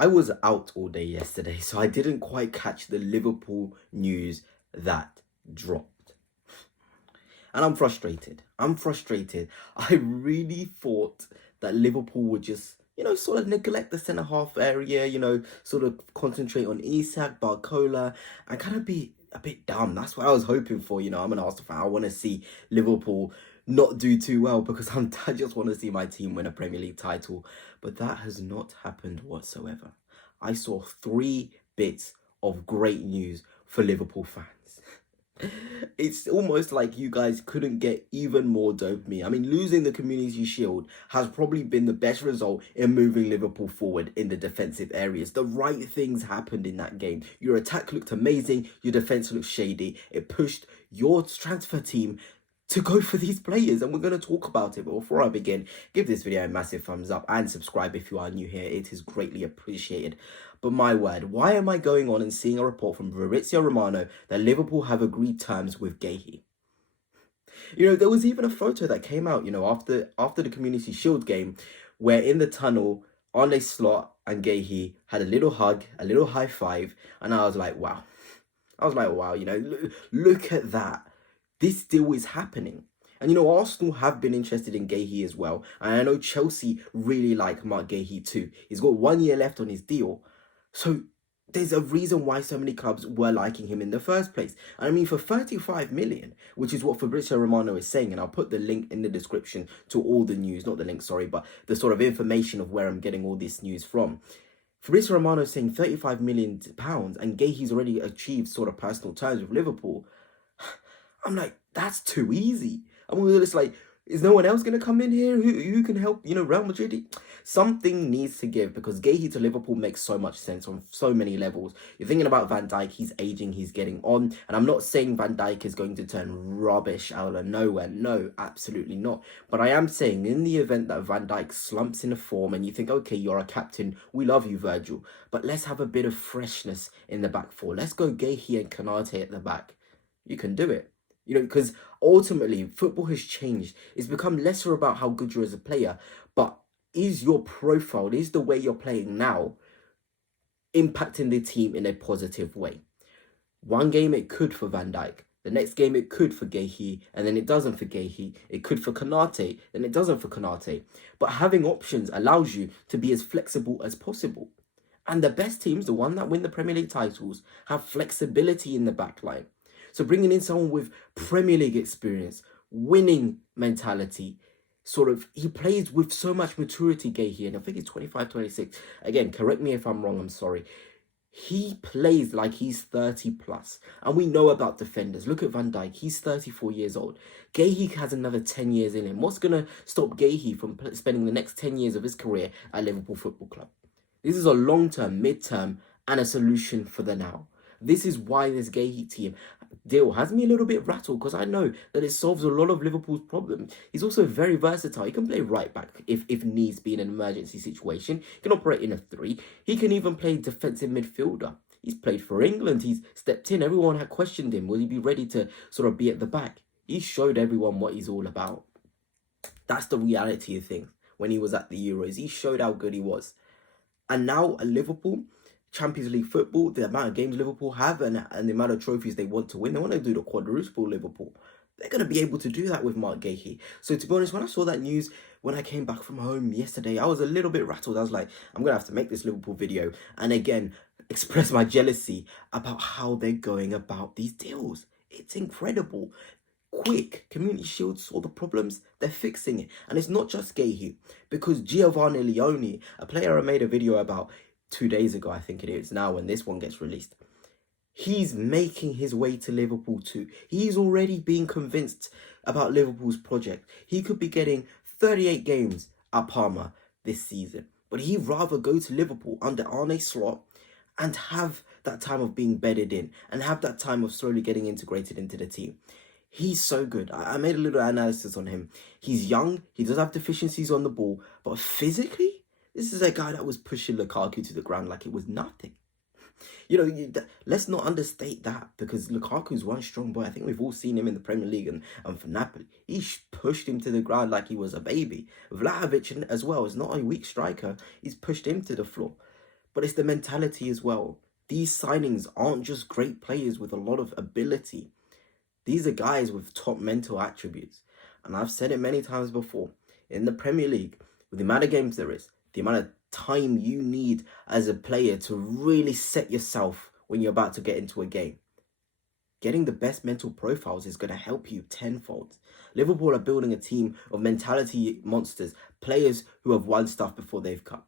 I was out all day yesterday, so I didn't quite catch the Liverpool news that dropped. And I'm frustrated. I really thought that Liverpool would just, sort of neglect the centre half area, sort of concentrate on Isak, Barcola, and kind of be a bit dumb. That's what I was hoping for. I'm an Arsenal fan. I want to see Liverpool not do too well because I just want to see my team win a Premier League title. But that has not happened whatsoever. I saw 3 bits of great news for Liverpool fans. It's almost like you guys couldn't get even more dopamine. I mean, losing the Community Shield has probably been the best result in moving Liverpool forward in the defensive areas. The right things happened in that game. Your attack looked amazing. Your defense looked shady. It pushed your transfer team to go for these players, and we're going to talk about it. But before I begin, give this video a massive thumbs up and subscribe if you are new here. It is greatly appreciated. But my word, why am I going on and seeing a report from FabrizioRomano that Liverpool have agreed terms with Guehi? There was even a photo that came out, after the Community Shield game, where in the tunnel, Arne Slot and Guehi had a little hug, a little high five, and I was like, wow. Look at that. This deal is happening. And Arsenal have been interested in Guehi as well. And I know Chelsea really like Marc Guehi too. He's got 1 year left on his deal. So there's a reason why so many clubs were liking him in the first place. And I mean, for 35 million, which is what FabrizioRomano is saying, and I'll put the link in the description to all the news, not the link, sorry, but the sort of information of where I'm getting all this news from. FabrizioRomano is saying £35 million, and Guehi's already achieved sort of personal terms with Liverpool. I'm like, that's too easy. I'm just like, is no one else going to come in here who can help, Real Madrid? Something needs to give, because Guehi to Liverpool makes so much sense on so many levels. You're thinking about Van Dijk, he's aging, he's getting on. And I'm not saying Van Dijk is going to turn rubbish out of nowhere. No, absolutely not. But I am saying in the event that Van Dijk slumps in a form and you think, okay, you're a captain, we love you, Virgil, but let's have a bit of freshness in the back four. Let's go Guehi and Konate at the back. You can do it. Because ultimately, football has changed. It's become lesser about how good you are as a player, but is your profile, is the way you're playing now impacting the team in a positive way? One game it could for Van Dijk, the next game it could for Guehi, and then it doesn't for Guehi. It could for Konate, then it doesn't for Konate. But having options allows you to be as flexible as possible. And the best teams, the one that win the Premier League titles, have flexibility in the back line. So bringing in someone with Premier League experience, winning mentality, he plays with so much maturity, Guehi, and I think he's 25, 26. Again, correct me if I'm wrong, I'm sorry. He plays like he's 30 plus. And we know about defenders. Look at Van Dijk, he's 34 years old. Guehi has another 10 years in him. What's going to stop Guehi from spending the next 10 years of his career at Liverpool Football Club? This is a long-term, mid-term, and a solution for the now. This is why this Guehi team deal has me a little bit rattled, because I know that it solves a lot of Liverpool's problems. He's also very versatile. He can play right back if needs be in an emergency situation. He can operate in a 3. He can even play defensive midfielder. He's played for England. He's stepped in. Everyone had questioned him. Will he be ready to sort of be at the back? He showed everyone what he's all about. That's the reality of things. When he was at the Euros, he showed how good he was. And now at Liverpool, Champions League football, the amount of games Liverpool have and the amount of trophies they want to win, they want to do the quadruple Liverpool. They're going to be able to do that with Marc Guehi. So to be honest, when I saw that news, when I came back from home yesterday, I was a little bit rattled. I was like, I'm going to have to make this Liverpool video and again, express my jealousy about how they're going about these deals. It's incredible. Quick. Community Shield saw the problems, they're fixing it. And it's not just Guehi, because Giovanni Leoni, a player I made a video about 2 days ago, I think it is now when this one gets released, he's making his way to Liverpool too. He's already been convinced about Liverpool's project. He could be getting 38 games at Parma this season, but he'd rather go to Liverpool under Arne Slot and have that time of being bedded in and have that time of slowly getting integrated into the team. He's so good. I made a little analysis on him. He's young. He does have deficiencies on the ball, but physically, this is a guy that was pushing Lukaku to the ground like it was nothing. Let's not understate that, because Lukaku's one strong boy. I think we've all seen him in the Premier League and for Napoli. He pushed him to the ground like he was a baby. Vlahovic as well is not a weak striker. He's pushed him to the floor. but it's the mentality as well. These signings aren't just great players with a lot of ability. These are guys with top mental attributes. And I've said it many times before. In the Premier League, with the amount of games there is, the amount of time you need as a player to really set yourself when you're about to get into a game, getting the best mental profiles is going to help you tenfold. Liverpool are building a team of mentality monsters, players who have won stuff before they've come.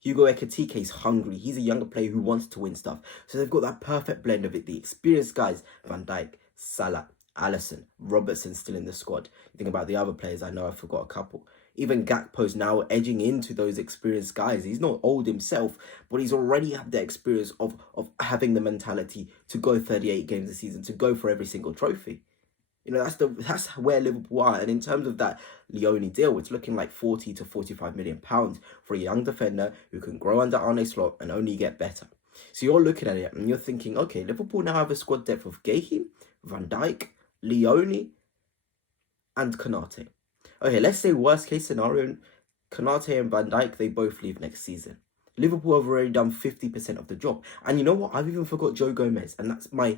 Hugo Ekitike is hungry. He's a younger player who wants to win stuff. So they've got that perfect blend of it. The experienced guys, Van Dijk, Salah, Alisson, Robertson still in the squad. You think about the other players, I know I forgot a couple. Even Gakpo's now edging into those experienced guys. He's not old himself, but he's already had the experience of having the mentality to go 38 games a season, to go for every single trophy. You know, that's where Liverpool are. And in terms of that Leoni deal, it's looking like 40 to 45 million pounds for a young defender who can grow under Arne Slot and only get better. So you're looking at it and you're thinking, okay, Liverpool now have a squad depth of Guehi, Van Dijk, Leoni, and Konate. Okay, let's say worst case scenario, Konate and Van Dijk, they both leave next season. Liverpool have already done 50% of the job. And you know what? I've even forgot Joe Gomez. And that's my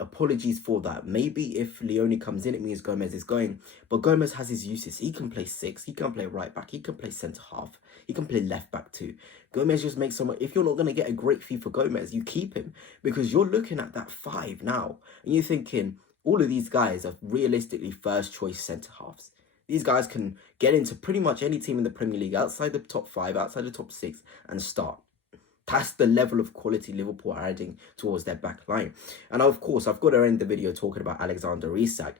apologies for that. Maybe if Leoni comes in, it means Gomez is going. But Gomez has his uses. He can play 6. He can play right back. He can play centre half. He can play left back too. Gomez just makes so much. If you're not going to get a great fee for Gomez, you keep him. Because you're looking at that 5 now. And you're thinking, all of these guys are realistically first choice centre halves. These guys can get into pretty much any team in the Premier League outside the top 5, outside the top 6 and start. That's the level of quality Liverpool are adding towards their back line. And of course, I've got to end the video talking about Alexander Isak.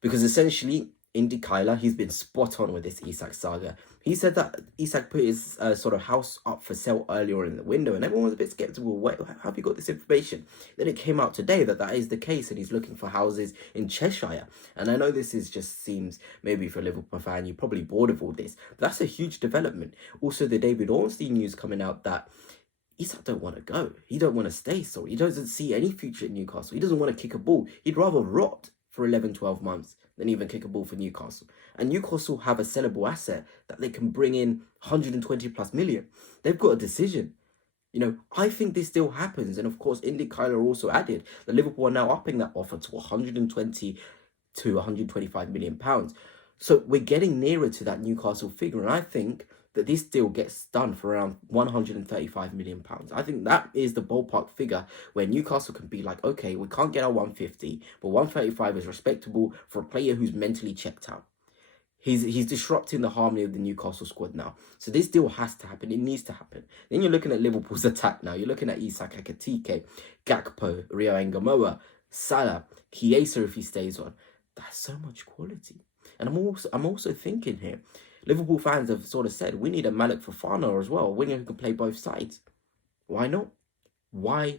Because essentially, Indykaila, he's been spot on with this Isak saga. He said that Isak put his sort of house up for sale earlier in the window. And everyone was a bit skeptical. Wait, how have you got this information? Then it came out today that that is the case. And he's looking for houses in Cheshire. And I know this is just seems, maybe for a Liverpool fan, you're probably bored of all this. But that's a huge development. Also, the David Ornstein news coming out that Isak don't want to go. He don't want to stay. So he doesn't see any future at Newcastle. He doesn't want to kick a ball. He'd rather rot for 11, 12 months than even kick a ball for Newcastle. And Newcastle have a sellable asset that they can bring in 120 plus million. They've got a decision. You know, I think this still happens. And of course, Indykaila also added that Liverpool are now upping that offer to 120 to 125 million pounds. So we're getting nearer to that Newcastle figure. And I think that this deal gets done for around 135 million pounds. I think that is the ballpark figure where Newcastle can be like, okay, we can't get our 150, but 135 is respectable for a player who's mentally checked out. He's disrupting the harmony of the Newcastle squad now. So this deal has to happen. It needs to happen. Then you're looking at Liverpool's attack now. You're looking at Isak Indykaila, Gakpo, Rio Ngamoa, Salah, Chiesa if he stays on. That's so much quality. And I'm also thinking here, Liverpool fans have sort of said, we need a Malik Fofana as well, a winger who can play both sides. Why not? Why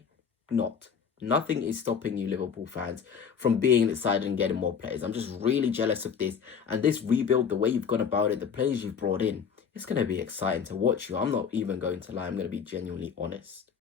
not? Nothing is stopping you, Liverpool fans, from being excited and getting more players. I'm just really jealous of this. And this rebuild, the way you've gone about it, the players you've brought in, it's going to be exciting to watch you. I'm not even going to lie. I'm going to be genuinely honest.